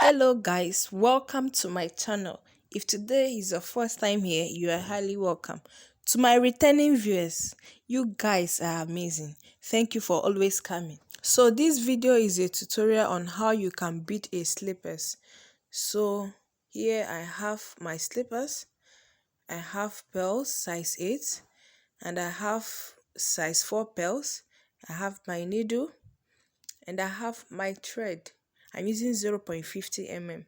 Hello guys, welcome to my channel. If today is your first time here, you are highly welcome. To my returning viewers, you guys are amazing. Thank you for always coming. So this video is a tutorial on how you can beat a slippers. So here I have my slippers. I have pearls size 8 and I have size 4 pearls. I have my needle and I have my thread. I'm using 0.50 mm.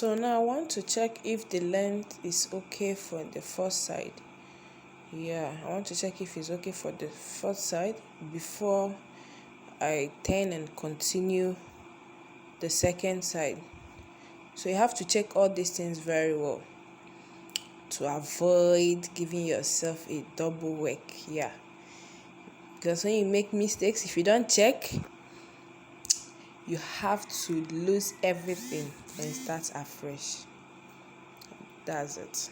So now I want to check if the length is okay for the first side. Yeah, I want to check if it's okay for the first side before I turn and continue the second side. So you have to check all these things very well to avoid giving yourself a double work. Yeah, because when you make mistakes, if you don't check, you have to lose everything and start afresh. That's it.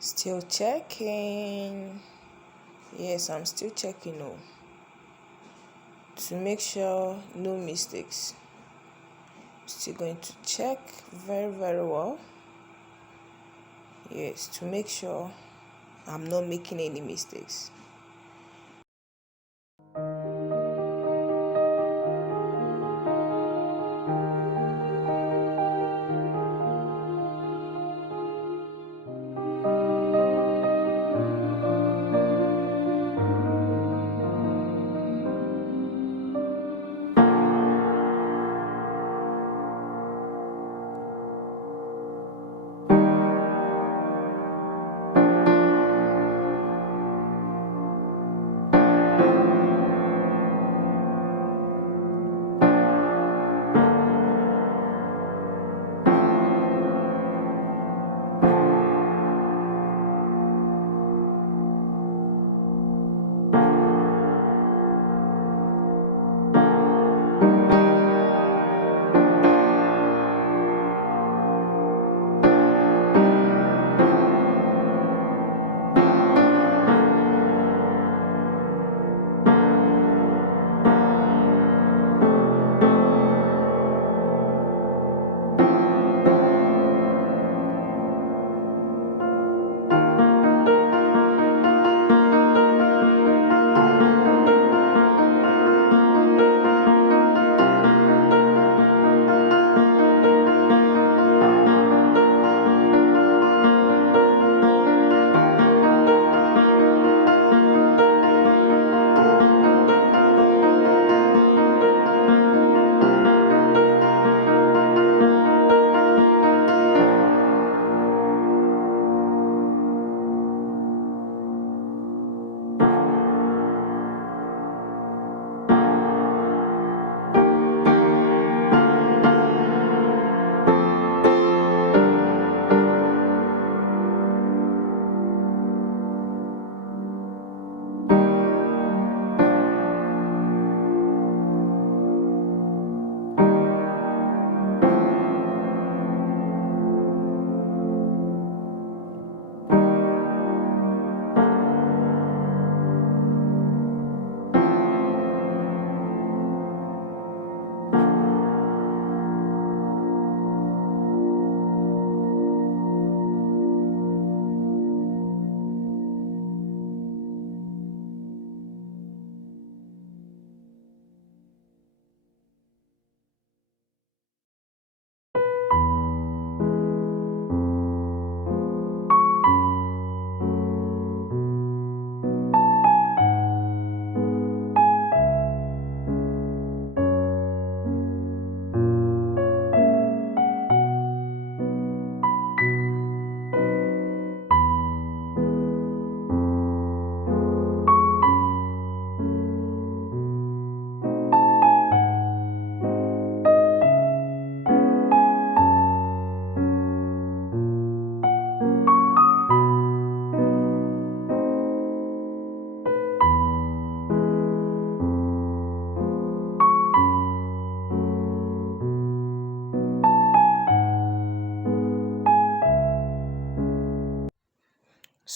Still checking. Yes, I'm still checking to make sure no mistakes. Still going to check very, very well. Yes, to make sure I'm not making any mistakes.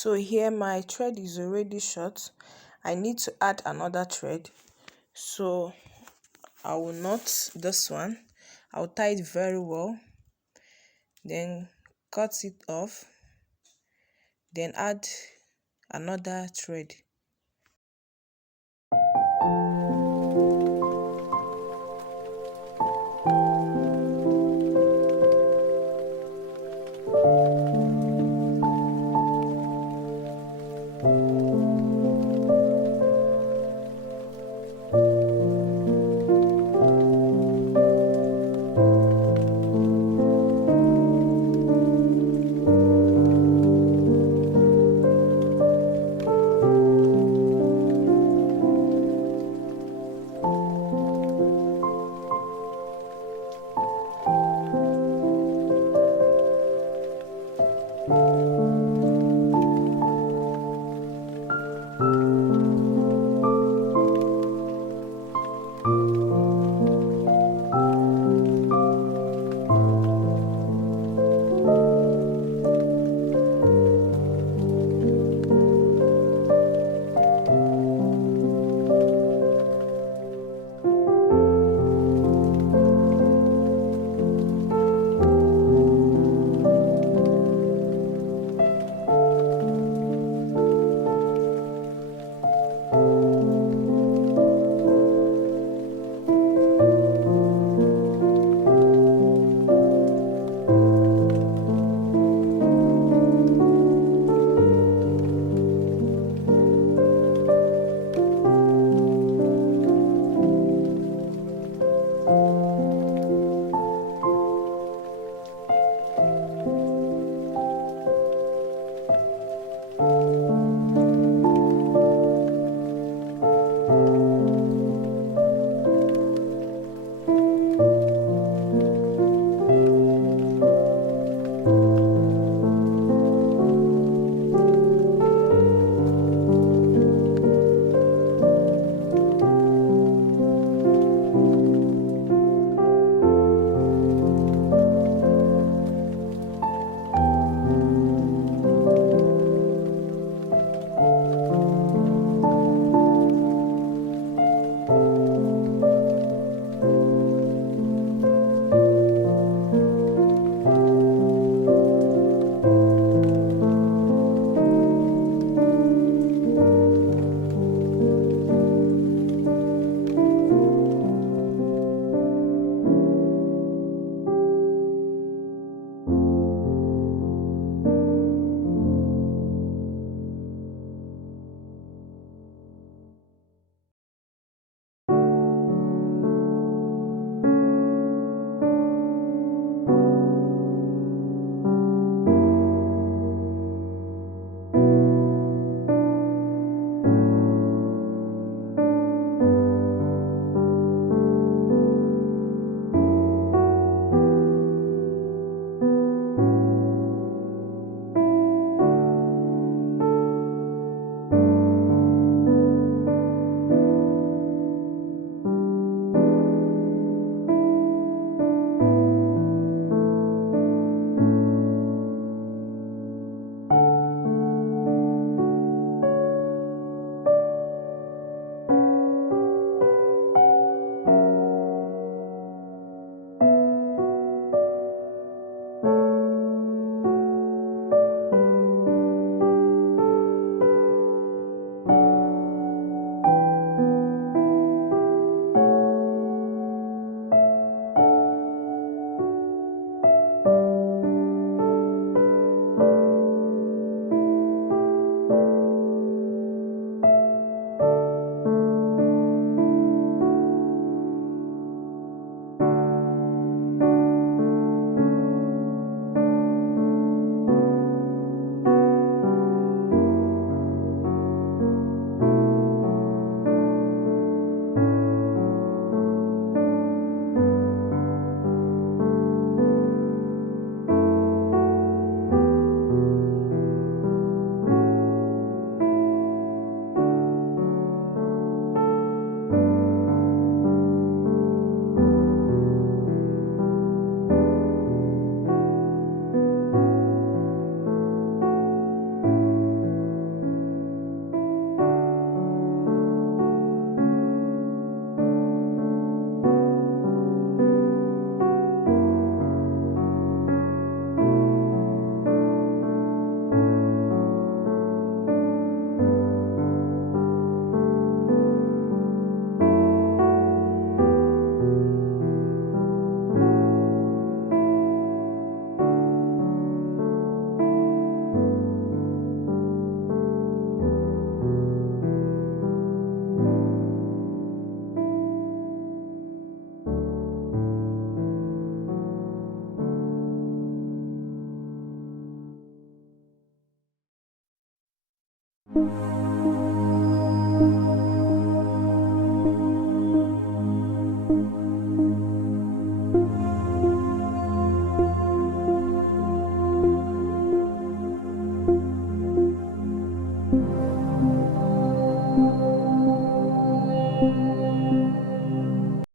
So here my thread is already short. I need to add another thread. So I will knot this one. I'll tie it very well. Then cut it off. Then add another thread.